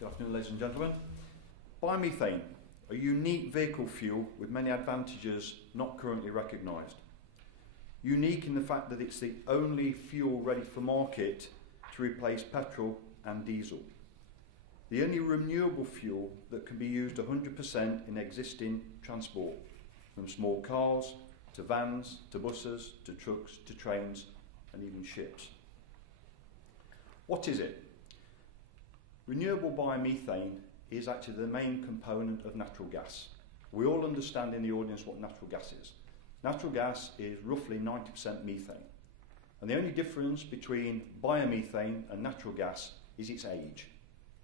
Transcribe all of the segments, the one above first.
Good afternoon, ladies and gentlemen. Biomethane, a unique vehicle fuel with many advantages not currently recognised. Unique in the fact that it's the only fuel ready for market to replace petrol and diesel. The only renewable fuel that can be used 100% in existing transport, from small cars to vans to buses to trucks to trains and even ships. What is it? Renewable biomethane is actually the main component of natural gas. We all understand in the audience what natural gas is. Natural gas is roughly 90% methane. And the only difference between biomethane and natural gas is its age.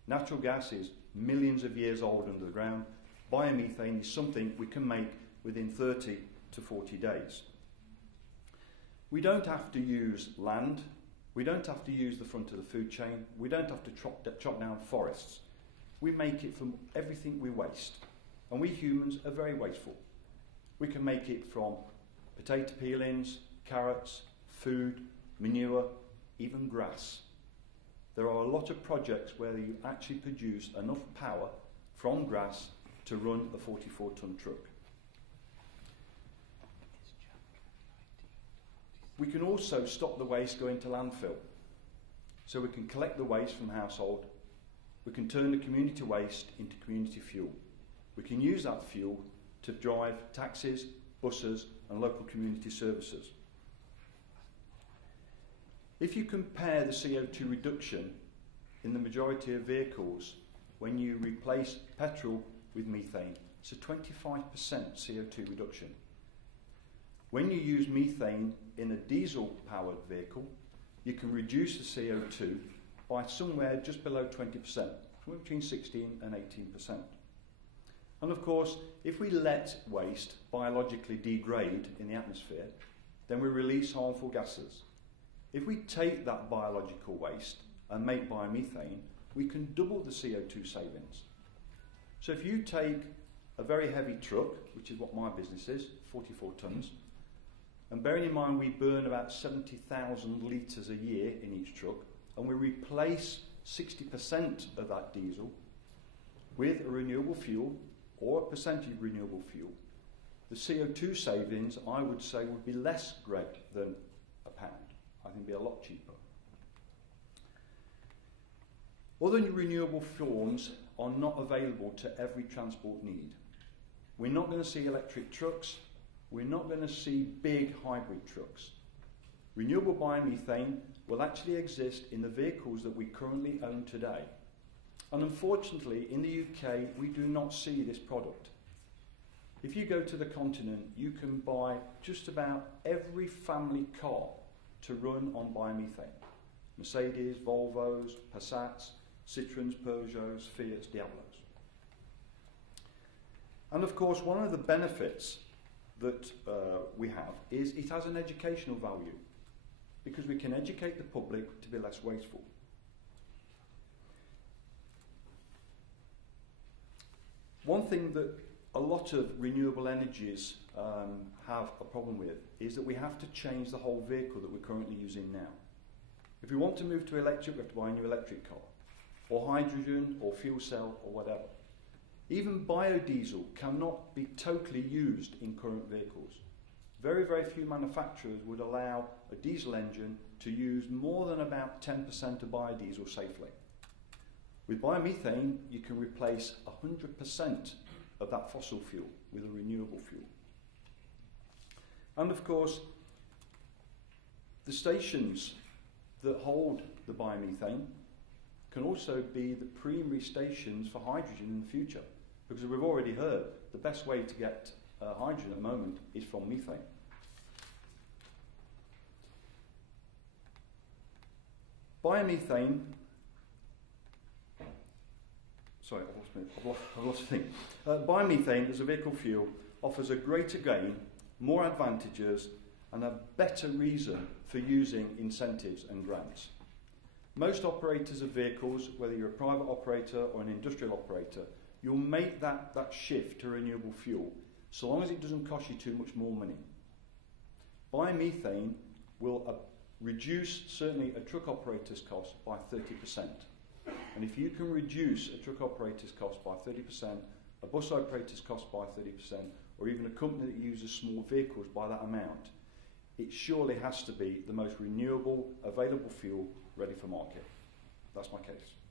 Natural gas is millions of years old under the ground. Biomethane is something we can make within 30 to 40 days. We don't have to use land. We don't have to use the front of the food chain. We don't have to chop down forests. We make it from everything we waste. And we humans are very wasteful. We can make it from potato peelings, carrots, food, manure, even grass. There are a lot of projects where you actually produce enough power from grass to run a 44-ton truck. We can also stop the waste going to landfill. So we can collect the waste from household. We can turn the community waste into community fuel. We can use that fuel to drive taxis, buses and local community services. If you compare the CO2 reduction in the majority of vehicles when you replace petrol with methane, it's a 25% CO2 reduction. When you use methane in a diesel-powered vehicle, you can reduce the CO2 by somewhere just below 20%, somewhere between 16 and 18%. And of course, if we let waste biologically degrade in the atmosphere, then we release harmful gases. If we take that biological waste and make biomethane, we can double the CO2 savings. So if you take a very heavy truck, which is what my business is, 44 tonnes, and bearing in mind we burn about 70,000 litres a year in each truck, and we replace 60% of that diesel with a renewable fuel or a percentage of renewable fuel, the CO2 savings, I would say, would be less great than £1. I think it'd be a lot cheaper. Other renewable forms are not available to every transport need. We're not going to see electric trucks. We're not going to see big hybrid trucks. Renewable biomethane will actually exist in the vehicles that we currently own today. And unfortunately, in the UK, we do not see this product. If you go to the continent, you can buy just about every family car to run on biomethane. Mercedes, Volvos, Passats, Citroens, Peugeots, Fiats, Diablos. And of course, one of the benefits that we have is it has an educational value because we can educate the public to be less wasteful. One thing that a lot of renewable energies have a problem with is that we have to change the whole vehicle that we're currently using now. If we want to move to electric, we have to buy a new electric car, or hydrogen, or fuel cell, or whatever. Even biodiesel cannot be totally used in current vehicles. Very, very few manufacturers would allow a diesel engine to use more than about 10% of biodiesel safely. With biomethane, you can replace 100% of that fossil fuel with a renewable fuel. And of course, the stations that hold the biomethane can also be the primary stations for hydrogen in the future. Because we've already heard, the best way to get hydrogen at the moment is from methane. Biomethane, sorry, I've lost a thing. Biomethane as a vehicle fuel offers a greater gain, more advantages, and a better reason for using incentives and grants. Most operators of vehicles, whether you're a private operator or an industrial operator, you'll make that shift to renewable fuel, so long as it doesn't cost you too much more money. Biomethane will reduce, certainly, a truck operator's cost by 30%. And if you can reduce a truck operator's cost by 30%, a bus operator's cost by 30%, or even a company that uses small vehicles by that amount, it surely has to be the most renewable, available fuel ready for market. That's my case.